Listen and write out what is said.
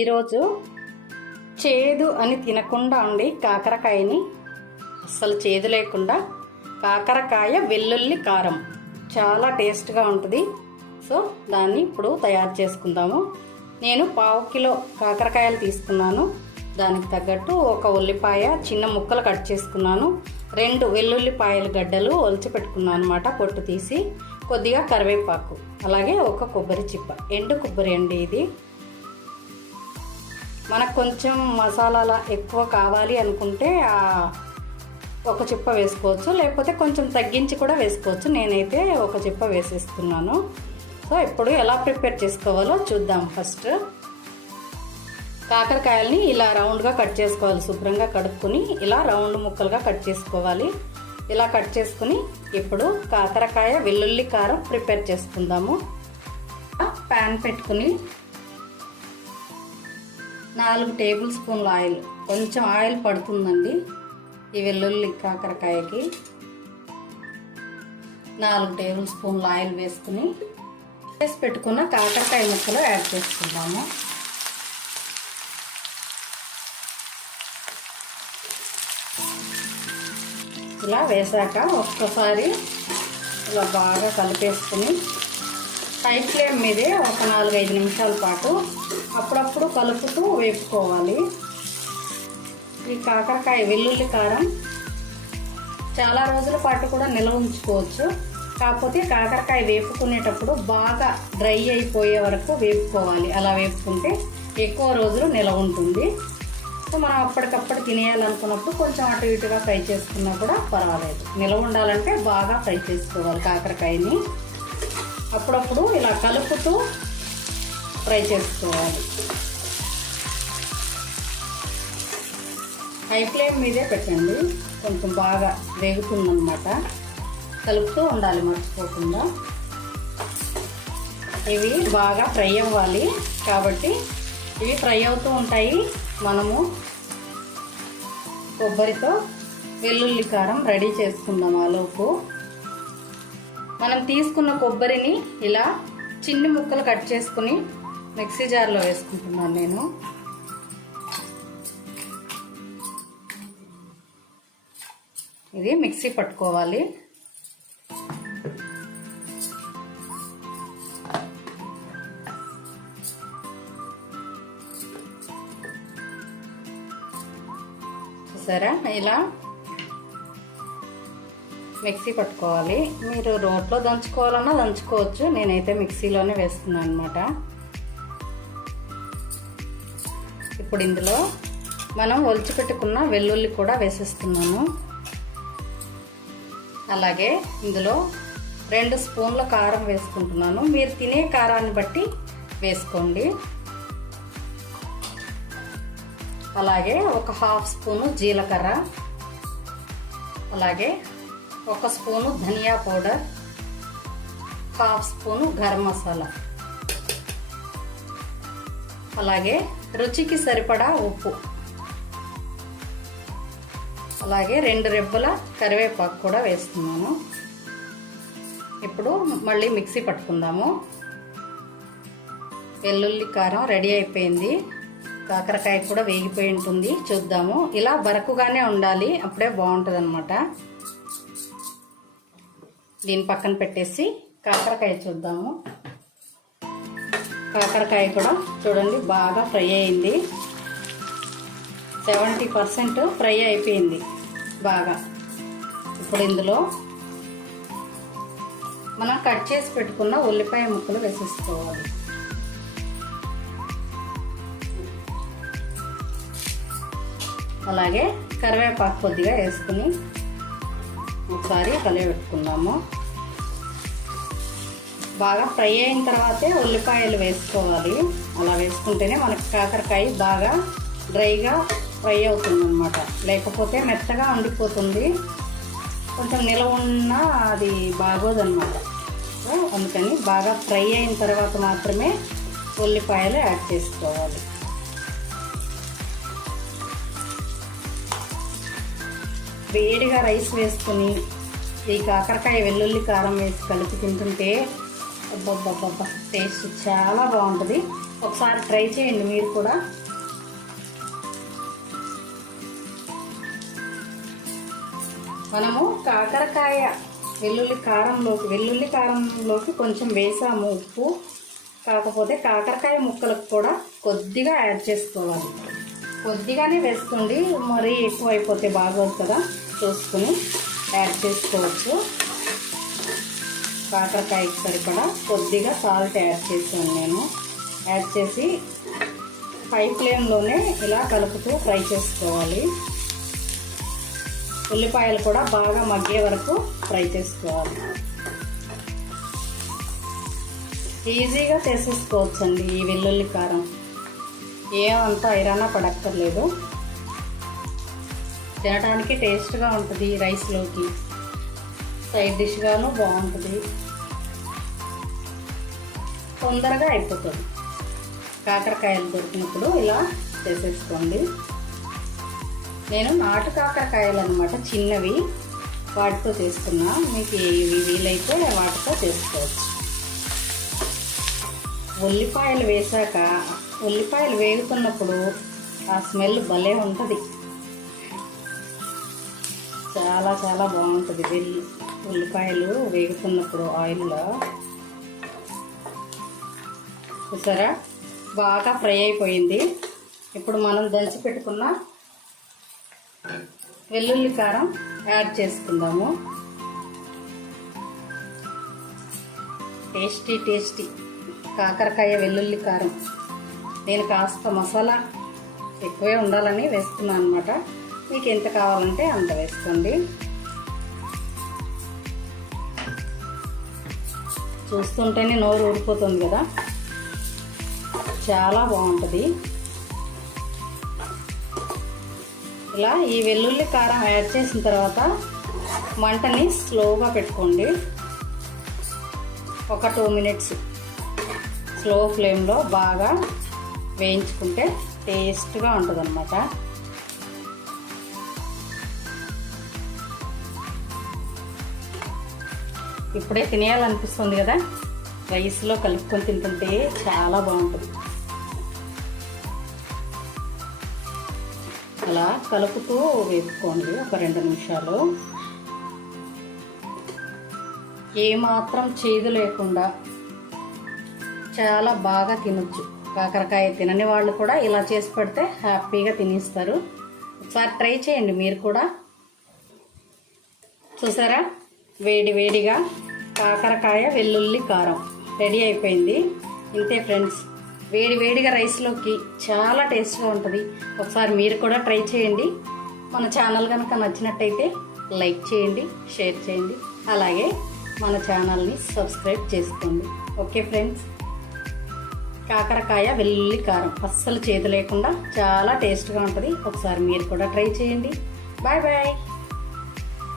ఈరోజు చేదు అని తినకుండా ఉండి కాకరకాయని అస్సలు చేదు లేకుండా కాకరకాయ వెల్లుల్లి కారం చాలా టేస్ట్గా ఉంటుంది. సో దాన్ని ఇప్పుడు తయారు చేసుకుందాము. నేను 1/2 కిలో కాకరకాయలు తీసుకున్నాను. దానికి తగ్గట్టు ఒక ఉల్లిపాయ చిన్న ముక్కలు కట్ చేసుకున్నాను. 2 వెల్లుల్లిపాయల గడ్డలు ఒలిచి పెట్టుకున్నాను అన్నమాట, పొట్టు తీసి. కొద్దిగా కరివేపాకు, అలాగే ఒక కొబ్బరి చిప్ప, ఎండు కొబ్బరి అండి ఇది. మనకు కొంచెం మసాలాల ఎక్కువ కావాలి అనుకుంటే ఒక చిప్ప వేసుకోవచ్చు, లేకపోతే కొంచెం తగ్గించి కూడా వేసుకోవచ్చు. నేనైతే ఒక చిప్ప వేసేస్తున్నాను. సో ఇప్పుడు ఎలా ప్రిపేర్ చేసుకోవాలో చూద్దాం. ఫస్ట్ కాకరకాయలని ఇలా రౌండ్గా కట్ చేసుకోవాలి. శుభ్రంగా కడుక్కొని ఇలా రౌండ్ ముక్కలుగా కట్ చేసుకోవాలి. ఇలా కట్ చేసుకుని ఇప్పుడు కాకరకాయ వెల్లుల్లి కారం ప్రిపేర్ చేసుకుందాము. ప్యాన్ పెట్టుకుని 4 టేబుల్ స్పూన్ల ఆయిల్, కొంచెం ఆయిల్ పడుతుందండి ఈ వెల్లుల్లి కాకరకాయకి. 4 టేబుల్ స్పూన్ల ఆయిల్ వేసుకుని వేసి పెట్టుకున్న కాకరకాయ ముక్కలు యాడ్ చేసుకుందాము. ఇలా వేసాక ఒక్కసారి ఇలా బాగా కలిపేసుకుని హై ఫ్లేమ్ మీదే ఒక 4-5 నిమిషాల పాటు అప్పుడప్పుడు కలుపుతూ వేపుకోవాలి. ఈ కాకరకాయ వెల్లుల్లి కారం చాలా రోజుల పాటు కూడా నిల్వ ఉంచుకోవచ్చు. కాకపోతే కాకరకాయ వేపుకునేటప్పుడు బాగా డ్రై అయిపోయే వరకు వేపుకోవాలి. అలా వేపుకుంటే ఎక్కువ రోజులు నిల్వ ఉంటుంది. సో మనం అప్పటికప్పుడు తినేయాలనుకున్నప్పుడు కొంచెం అటు ఇటుగా ఫ్రై చేసుకున్నా కూడా పర్వాలేదు. నిల్వ ఉండాలంటే బాగా ఫ్రై చేసుకోవాలి కాకరకాయని. అప్పుడప్పుడు ఇలా కలుపుతూ ఫ్రై చేసుకోవాలి. హై ఫ్లేమ్ మీదే పెట్టండి, కొంచెం బాగా వేగుతుందన్నమాట. కలుపుతూ ఉండాలి మర్చిపోకుండా. ఇవి బాగా ఫ్రై అవ్వాలి కాబట్టి ఇవి ఫ్రై అవుతూ ఉంటాయి. మనము కొబ్బరితో వెల్లుల్లి కారం రెడీ చేసుకుందాం. ఆలోపు మనం తీసుకున్న కొబ్బరిని ఇలా చిన్ని ముక్కలు కట్ చేసుకుని మిక్సీ జార్లో వేసుకుంటున్నాను నేను. ఇది మిక్సీ పట్టుకోవాలి. చూసారా, ఇలా మిక్సీ పట్టుకోవాలి. మీరు రోట్లో దంచుకోవాలన్నా దంచుకోవచ్చు. నేనైతే మిక్సీలోనే వేస్తున్నాను అన్నమాట. ఇప్పుడు ఇందులో మనం ఒలిచి పెట్టుకున్న వెల్లుల్లి కూడా వేసేస్తున్నాను. అలాగే ఇందులో 2 స్పూన్ల కారం వేసుకుంటున్నాను. మీరు తినే కారాన్ని బట్టి వేసుకోండి. అలాగే ఒక 1/2 స్పూను జీలకర్ర, అలాగే 1 స్పూను ధనియా పౌడర్, 1/2 స్పూను గరం మసాలా, అలాగే రుచికి సరిపడా ఉప్పు, అలాగే 2 రెబ్బల కరివేపాకు కూడా వేస్తున్నాను. ఇప్పుడు మళ్ళీ మిక్సీ పట్టుకుందాము. వెల్లుల్లి కారం రెడీ అయిపోయింది. కాకరకాయ కూడా వేగిపోయి ఉంటుంది. చూద్దాము. ఇలా బరకుగానే ఉండాలి, అప్పుడే బాగుంటుంది అన్నమాట. దీని పక్కన పెట్టేసి కాకరకాయ చూద్దాము. కాకరకాయ కూడా చూడండి బాగా ఫ్రై అయింది. 70% ఫ్రై అయిపోయింది బాగా. ఇప్పుడు ఇందులో మనం కట్ చేసి పెట్టుకున్న ఉల్లిపాయ ముక్కలు వేసేసుకోవాలి. అలాగే కరివేపాకు కొద్దిగా వేసుకుని ఒకసారి కలిపెట్టుకుందాము. బాగా ఫ్రై అయిన తర్వాతే ఉల్లిపాయలు వేసుకోవాలి. అలా వేసుకుంటేనే మనకి కాకరకాయ బాగా డ్రైగా ఫ్రై అవుతుంది అన్నమాట. లేకపోతే మెత్తగా ఉండిపోతుంది, కొంచెం నిలవ ఉన్నా అది బాగోదన్నమాట. అందుకని బాగా ఫ్రై అయిన తర్వాత మాత్రమే ఉల్లిపాయలు యాడ్ చేసుకోవాలి. వేడిగా రైస్ వేసుకుని ఈ కాకరకాయ వెల్లుల్లి కారం వేసి కలిపి తింటుంటే అబ్బబ్బబ్బబ్బా టేస్ట్ చాలా బాగుంటుంది. ఒకసారి ట్రై చేయండి మీరు కూడా. మనము కాకరకాయ వెల్లుల్లి కారంలోకి కొంచెం వేసాము ఉప్పు. కాకపోతే కాకరకాయ ముక్కలకు కూడా కొద్దిగా యాడ్ చేసుకోవాలి. కొద్దిగానే వేసుకోండి, మరీ ఎక్కువ అయిపోతే బాగోదు కదా, చూసుకుని యాడ్ చేసుకోవచ్చు. కాకరకాయకి సరిపడా కొద్దిగా సాల్ట్ యాడ్ చేసాను నేను. యాడ్ చేసి హై ఫ్లేమ్లోనే ఇలా కలుపుతూ ఫ్రై చేసుకోవాలి. ఉల్లిపాయలు కూడా బాగా మగ్గే వరకు ఫ్రై చేసుకోవాలి. ఈజీగా చేసేసుకోవచ్చండి ఈ వెల్లుల్లి కారం. ఏమంతా ఐరానా పడక్కర్లేదు. తినడానికి టేస్ట్గా ఉంటుంది, రైస్లోకి సైడ్ డిష్గాను బాగుంటుంది. తొందరగా అయిపోతుంది. కాకరకాయలు దొరికినప్పుడు ఇలా చేసేసుకోండి. నేను నాటు కాకరకాయలు అనమాట, చిన్నవి, వాటితో చేస్తున్నా. మీకు ఏవి వీలైతే వాటితో చేసుకోవచ్చు. ఉల్లిపాయలు వేసాక ఉల్లిపాయలు వేగుతున్నప్పుడు ఆ స్మెల్ భలే ఉంటుంది. చాలా చాలా బాగుంటుంది ఉల్లిపాయలు వేగుతున్నప్పుడు ఆయిల్లో. చూసారా, బాగా ఫ్రై అయిపోయింది. ఇప్పుడు మనం దంచి పెట్టుకున్న వెల్లుల్లి కారం యాడ్ చేసుకుందాము. టేస్టీ కాకరకాయ వెల్లుల్లి కారం. నేను కాస్త మసాలా ఎక్కువే ఉండాలని వేస్తున్నాను అనమాట. మీకు ఎంత కావాలంటే అంత వేసుకోండి. చూస్తుంటేనే నోరు ఊడిపోతుంది కదా, చాలా బాగుంటుంది. ఇలా ఈ వెల్లుల్లి కారం యాడ్ చేసిన తర్వాత మంటని స్లోగా పెట్టుకోండి. ఒక 2 మినిట్స్ స్లో ఫ్లేమ్లో బాగా వేయించుకుంటే టేస్ట్గా ఉంటుంది అన్నమాట. ఇప్పుడే తినేయాలనిపిస్తుంది కదా, రైస్లో కలుపుకొని తింటుంటే చాలా బాగుంటుంది. అలా కలుపుతూ వేసుకోండి ఒక 2 నిమిషాలు. ఏమాత్రం చేదు లేకుండా చాలా బాగా తినొచ్చు. కాకరకాయ తినని వాళ్ళు కూడా ఇలా చేసి పెడితే హ్యాపీగా తినేస్తారు. ఒకసారి ట్రై చేయండి మీరు కూడా. చూసారా, వేడిగా కాకరకాయ వెల్లుల్లి కారం రెడీ అయిపోయింది. ఇంతే ఫ్రెండ్స్, వేడిగా రైస్లోకి చాలా టేస్ట్గా ఉంటుంది. ఒకసారి మీరు కూడా ట్రై చేయండి. మన ఛానల్ కనుక నచ్చినట్టయితే లైక్ చేయండి, షేర్ చేయండి, అలాగే మన ఛానల్ని సబ్స్క్రైబ్ చేసుకోండి. ఓకే ఫ్రెండ్స్, కాకరకాయ వెల్లుల్లి కారం అస్సలు చేదు లేకుండా చాలా టేస్ట్గా ఉంటుంది. ఒకసారి మీరు కూడా ట్రై చేయండి. Bye bye.